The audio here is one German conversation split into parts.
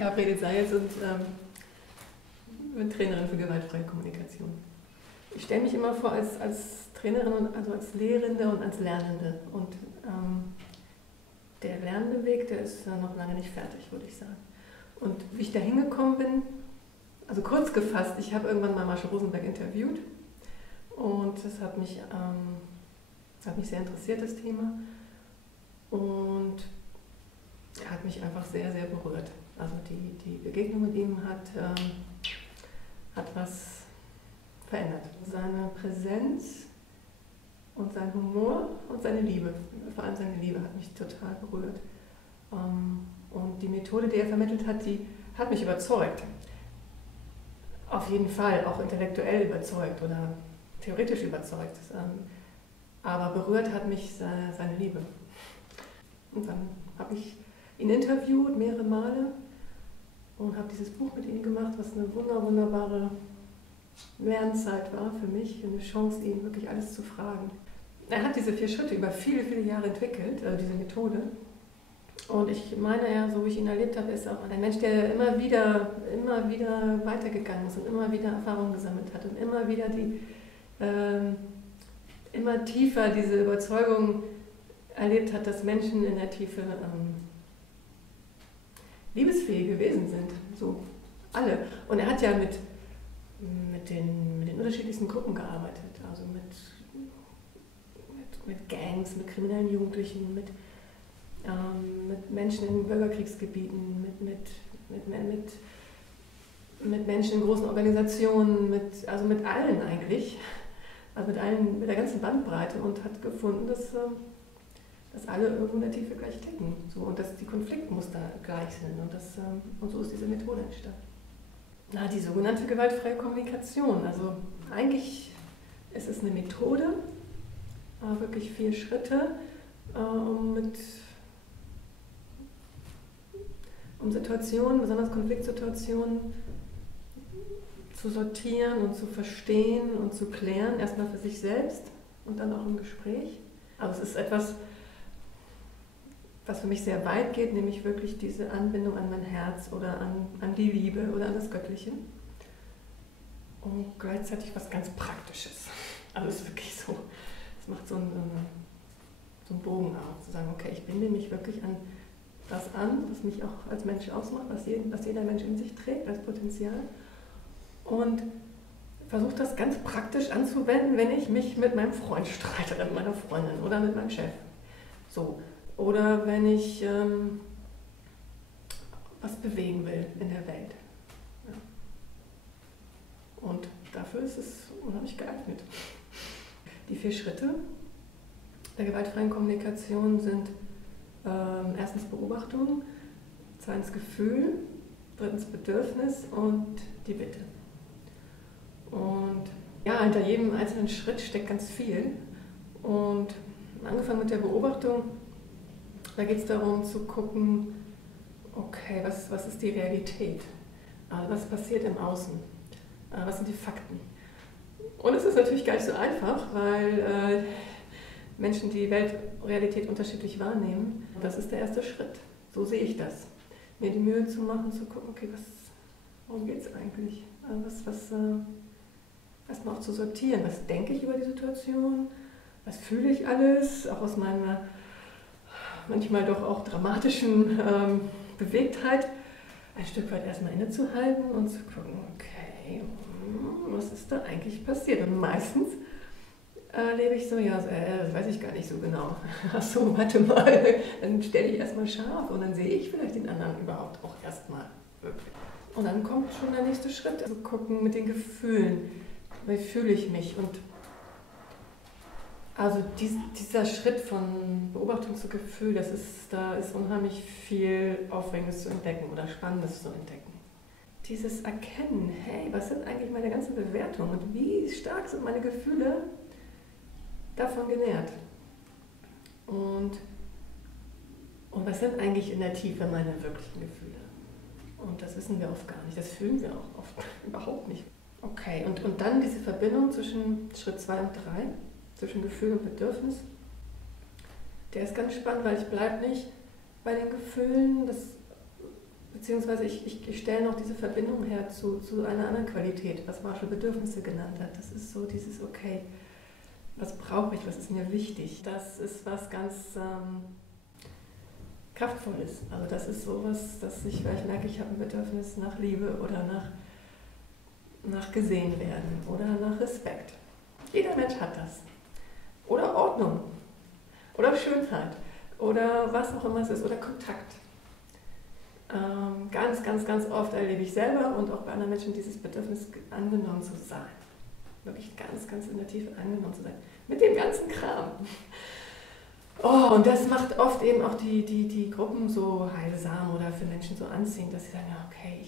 Ja, Fredi Seitz und bin Trainerin für gewaltfreie Kommunikation. Ich stelle mich immer vor als Trainerin, und also als Lehrende und als Lernende. Und der lernende Weg, der ist noch lange nicht fertig, würde ich sagen. Und wie ich da hingekommen bin, also kurz gefasst, ich habe irgendwann mal Marsha Rosenberg interviewt und das hat mich sehr interessiert, das Thema. Und er hat mich einfach sehr, sehr berührt. Also die Begegnung mit ihm hat was verändert. Seine Präsenz und sein Humor und seine Liebe, vor allem seine Liebe, hat mich total berührt. Und die Methode, die er vermittelt hat, die hat mich überzeugt. Auf jeden Fall auch intellektuell überzeugt oder theoretisch überzeugt. Aber berührt hat mich seine Liebe. Und dann habe ich ihn interviewt mehrere Male und habe dieses Buch mit ihm gemacht, was eine wunderbare Lernzeit war für mich, eine Chance, ihn wirklich alles zu fragen. Er hat diese 4 Schritte über viele, viele Jahre entwickelt, also diese Methode. Und ich meine, so wie ich ihn erlebt habe, ist er auch ein Mensch, der immer wieder weitergegangen ist und immer wieder Erfahrungen gesammelt hat und immer wieder immer tiefer diese Überzeugung erlebt hat, dass Menschen in der Tiefe liebesfähige Wesen sind, so alle. Und er hat ja mit den unterschiedlichsten Gruppen gearbeitet, also mit Gangs, mit kriminellen Jugendlichen, mit Menschen in Bürgerkriegsgebieten, mit Menschen in großen Organisationen, also mit allen eigentlich, also mit der ganzen Bandbreite, und hat gefunden, dass alle irgendwo in der Tiefe gleich ticken, so, und dass die Konfliktmuster gleich sind, und so ist diese Methode entstanden. Die sogenannte gewaltfreie Kommunikation, also eigentlich ist es eine Methode, wirklich 4 Schritte, um Situationen, besonders Konfliktsituationen, zu sortieren und zu verstehen und zu klären, erstmal für sich selbst und dann auch im Gespräch. Aber es ist etwas, was für mich sehr weit geht, nämlich wirklich diese Anbindung an mein Herz oder an die Liebe oder an das Göttliche. Und gleichzeitig was ganz Praktisches. Also es ist wirklich so, es macht so einen Bogen auf, zu sagen, okay, ich binde mich wirklich an das an, was mich auch als Mensch ausmacht, was jeder Mensch in sich trägt als Potenzial, und versuche das ganz praktisch anzuwenden, wenn ich mich mit meinem Freund streite oder mit meiner Freundin oder mit meinem Chef. So. Oder wenn ich was bewegen will in der Welt. Ja. Und dafür ist es unheimlich geeignet. Die 4 Schritte der gewaltfreien Kommunikation sind erstens Beobachtung, zweitens Gefühl, drittens Bedürfnis und die Bitte. Und ja, hinter jedem einzelnen Schritt steckt ganz viel. Und angefangen mit der Beobachtung, da geht es darum zu gucken, okay, was ist die Realität? Was passiert im Außen? Was sind die Fakten? Und es ist natürlich gar nicht so einfach, weil Menschen die Weltrealität unterschiedlich wahrnehmen. Das ist der erste Schritt. So sehe ich das. Mir die Mühe zu machen, zu gucken, okay, worum geht es eigentlich? Erstmal auch zu sortieren. Was denke ich über die Situation? Was fühle ich alles? Auch aus meiner manchmal doch auch dramatischen Bewegtheit. Ein Stück weit erstmal innezuhalten und zu gucken, okay, was ist da eigentlich passiert? Und meistens erlebe ich so, das weiß ich gar nicht so genau. Ach so, warte mal, dann stelle ich erstmal scharf und dann sehe ich vielleicht den anderen überhaupt auch erstmal wirklich. Und dann kommt schon der nächste Schritt, also gucken mit den Gefühlen, wie fühle ich mich. Und also dieser Schritt von Beobachtung zu Gefühl, da ist unheimlich viel Aufregendes zu entdecken oder Spannendes zu entdecken. Dieses Erkennen, hey, was sind eigentlich meine ganzen Bewertungen und wie stark sind meine Gefühle davon genährt? Und was sind eigentlich in der Tiefe meine wirklichen Gefühle? Und das wissen wir oft gar nicht, das fühlen wir auch oft überhaupt nicht. Okay, und dann diese Verbindung zwischen Schritt 2 und 3, zwischen Gefühl und Bedürfnis, der ist ganz spannend, weil ich bleibe nicht bei den Gefühlen, beziehungsweise ich stelle noch diese Verbindung her zu einer anderen Qualität, was Marshall Bedürfnisse genannt hat. Das ist so dieses, okay, was brauche ich, was ist mir wichtig? Das ist was ganz Kraftvolles. Also das ist sowas, dass ich vielleicht merke, ich habe ein Bedürfnis nach Liebe oder nach gesehen werden oder nach Respekt. Jeder Mensch hat das. Oder Ordnung. Oder Schönheit. Oder was auch immer es ist. Oder Kontakt. Ganz, ganz, ganz oft erlebe ich selber und auch bei anderen Menschen dieses Bedürfnis, angenommen zu sein. Wirklich ganz, ganz in der Tiefe angenommen zu sein. Mit dem ganzen Kram. Oh, und das macht oft eben auch die Gruppen so heilsam oder für Menschen so anziehend, dass sie sagen, ja okay,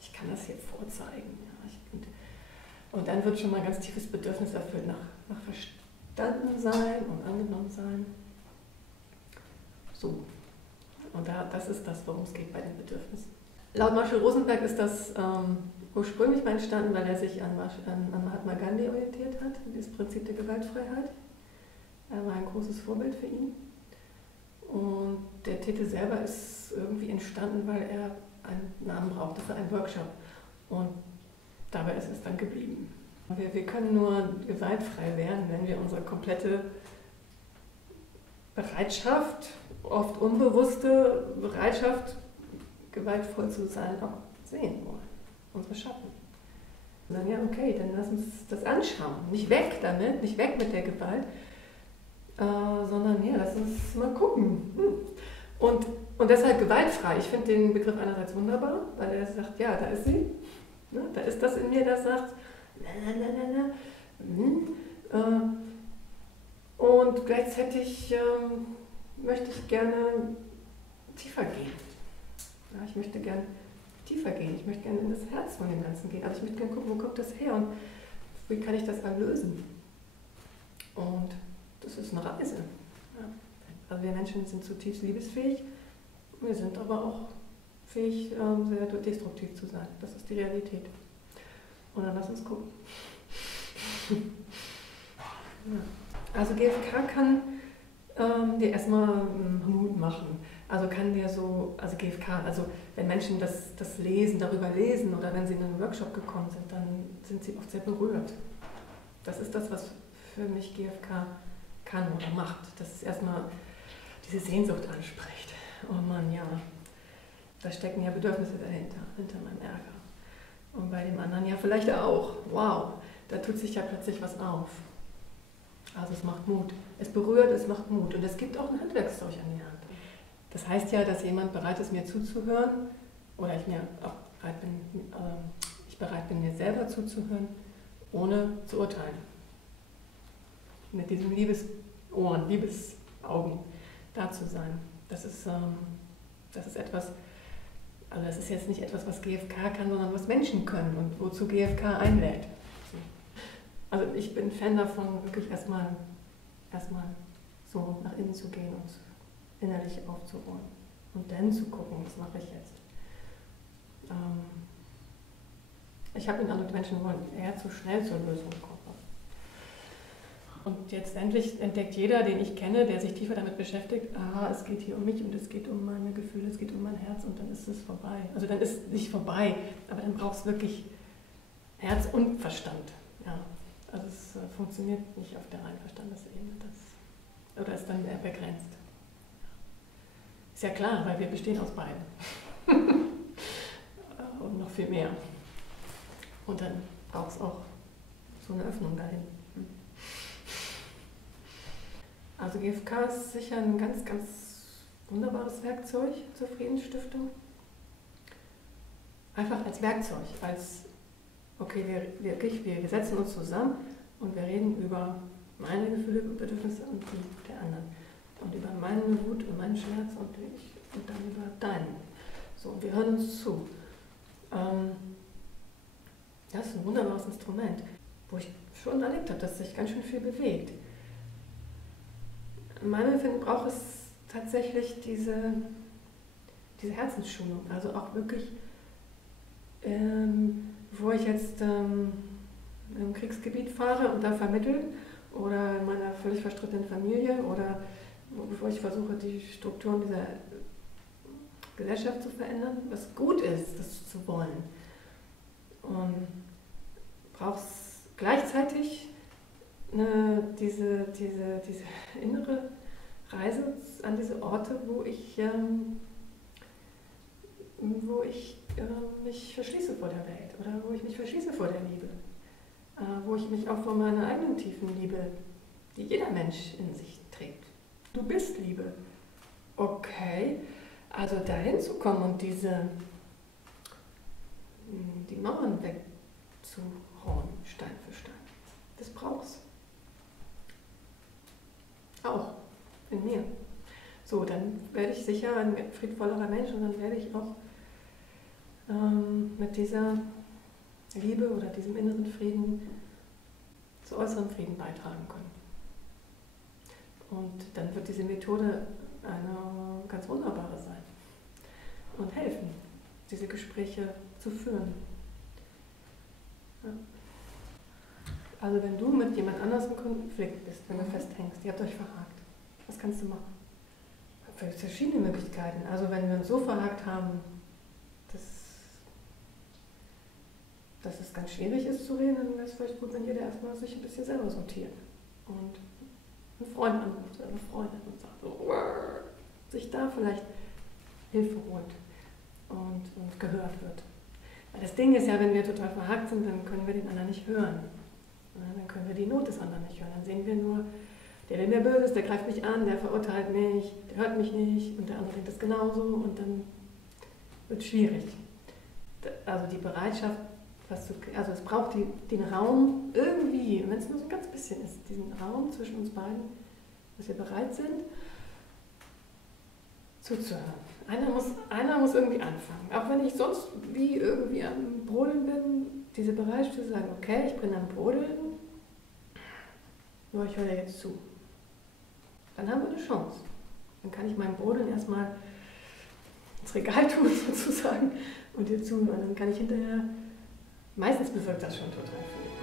ich kann das hier vorzeigen. Ja, und dann wird schon mal ein ganz tiefes Bedürfnis erfüllt nach verstanden sein und angenommen sein. So. Und das ist das, worum es geht bei den Bedürfnissen. Laut Marshall Rosenberg ist das ursprünglich mal entstanden, weil er sich an Mahatma Gandhi orientiert hat, das Prinzip der Gewaltfreiheit. Er war ein großes Vorbild für ihn. Und der Titel selber ist irgendwie entstanden, weil er einen Namen brauchte für einen Workshop. Und dabei ist es dann geblieben. Wir können nur gewaltfrei werden, wenn wir unsere komplette Bereitschaft, oft unbewusste Bereitschaft, gewaltvoll zu sein, auch sehen wollen. Unsere Schatten. Und dann, ja okay, dann lass uns das anschauen. Nicht weg damit, nicht weg mit der Gewalt, sondern ja, lass uns mal gucken. Und deshalb gewaltfrei. Ich finde den Begriff einerseits wunderbar, weil er sagt, ja, da ist sie. Ne, da ist das in mir, das sagt, und gleichzeitig möchte ich gerne tiefer gehen. Ja, ich möchte gerne tiefer gehen. Ich möchte gerne in das Herz von dem Ganzen gehen. Aber ich möchte gerne gucken, wo kommt das her und wie kann ich das erlösen. Und das ist eine Reise. Ja. Also wir Menschen sind zutiefst liebesfähig, wir sind aber auch fähig, sehr destruktiv zu sein. Das ist die Realität. Und dann lass uns gucken. Ja. Also GFK kann dir erstmal Mut machen. Also kann dir so, also GFK, also wenn Menschen das lesen, darüber lesen oder wenn sie in einen Workshop gekommen sind, dann sind sie oft sehr berührt. Das ist das, was für mich GFK kann oder macht, dass es erstmal diese Sehnsucht anspricht. Oh Mann, ja, da stecken ja Bedürfnisse dahinter, hinter meinem Ärger. Und bei dem anderen ja vielleicht auch. Wow, da tut sich ja plötzlich was auf. Also es macht Mut. Es berührt, es macht Mut. Und es gibt auch ein Handwerkszeug an die Hand. Das heißt ja, dass jemand bereit ist, mir zuzuhören, oder ich bereit bin, mir selber zuzuhören, ohne zu urteilen. Mit diesen Liebesohren, Liebesaugen da zu sein. Das ist etwas, also das ist jetzt nicht etwas, was GFK kann, sondern was Menschen können und wozu GFK einlädt. Also ich bin Fan davon, wirklich erstmal so nach innen zu gehen und innerlich aufzuräumen. Und dann zu gucken, was mache ich jetzt. Ich habe den Eindruck, Menschen wollen eher zu schnell zur Lösung kommen. Und jetzt endlich entdeckt jeder, den ich kenne, der sich tiefer damit beschäftigt, aha, es geht hier um mich und es geht um meine Gefühle, es geht um mein Herz und dann ist es vorbei. Also dann ist es nicht vorbei, aber dann braucht es wirklich Herz und Verstand. Ja. Also es funktioniert nicht auf der reinen Verstandesebene. Oder ist dann eher begrenzt. Ist ja klar, weil wir bestehen aus beiden. Und noch viel mehr. Und dann braucht es auch so eine Öffnung dahin. Also GFK ist sicher ein ganz, ganz wunderbares Werkzeug zur Friedensstiftung. Einfach als Werkzeug, als, okay, wir setzen uns zusammen und wir reden über meine Gefühle und Bedürfnisse und die der anderen. Und über meine Wut und meinen Schmerz und dann über deinen. So, und wir hören uns zu. Das ist ein wunderbares Instrument, wo ich schon erlebt habe, dass sich ganz schön viel bewegt. In meinem Empfinden braucht es tatsächlich diese Herzensschulung, also auch wirklich, wo ich jetzt im Kriegsgebiet fahre und da vermittle oder in meiner völlig verstrittenen Familie oder wo ich versuche, die Strukturen dieser Gesellschaft zu verändern, was gut ist, das zu wollen. Und brauchst gleichzeitig diese innere Reise an diese Orte, wo ich mich verschließe vor der Welt oder wo ich mich verschließe vor der Liebe, wo ich mich auch vor meiner eigenen tiefen Liebe, die jeder Mensch in sich trägt. Du bist Liebe. Okay, also dahin zu kommen und die Mauern wegzuhauen, Stein für Stein, das brauchst auch in mir. So, dann werde ich sicher ein friedvollerer Mensch und dann werde ich auch mit dieser Liebe oder diesem inneren Frieden zu äußeren Frieden beitragen können. Und dann wird diese Methode eine ganz wunderbare sein und helfen, diese Gespräche zu führen. Ja. Also wenn du mit jemand anders im Konflikt bist, wenn du festhängst, ihr habt euch verhakt, was kannst du machen? Es gibt verschiedene Möglichkeiten. Also wenn wir uns so verhakt haben, dass es ganz schwierig ist zu reden, dann wäre es vielleicht gut, wenn jeder erstmal sich ein bisschen selber sortiert und einen Freund anruft oder eine Freundin und sagt so, sich da vielleicht Hilfe holt und gehört wird. Weil das Ding ist ja, wenn wir total verhakt sind, dann können wir den anderen nicht hören. Dann können wir die Not des anderen nicht hören. Dann sehen wir nur, der mir böse ist, der greift mich an, der verurteilt mich, der hört mich nicht und der andere denkt das genauso und dann wird es schwierig. Also die Bereitschaft, also es braucht den Raum irgendwie, wenn es nur so ein ganz bisschen ist, diesen Raum zwischen uns beiden, dass wir bereit sind, zuzuhören. Einer muss irgendwie anfangen. Auch wenn ich sonst wie irgendwie am Brodeln bin, diese Bereitschaft zu sagen, okay, ich bin am Brodeln, nur ich höre dir jetzt zu. Dann haben wir eine Chance. Dann kann ich meinem Brodeln erstmal ins Regal tun sozusagen und dir zuhören. Dann kann ich hinterher, meistens bewirkt das schon total viel.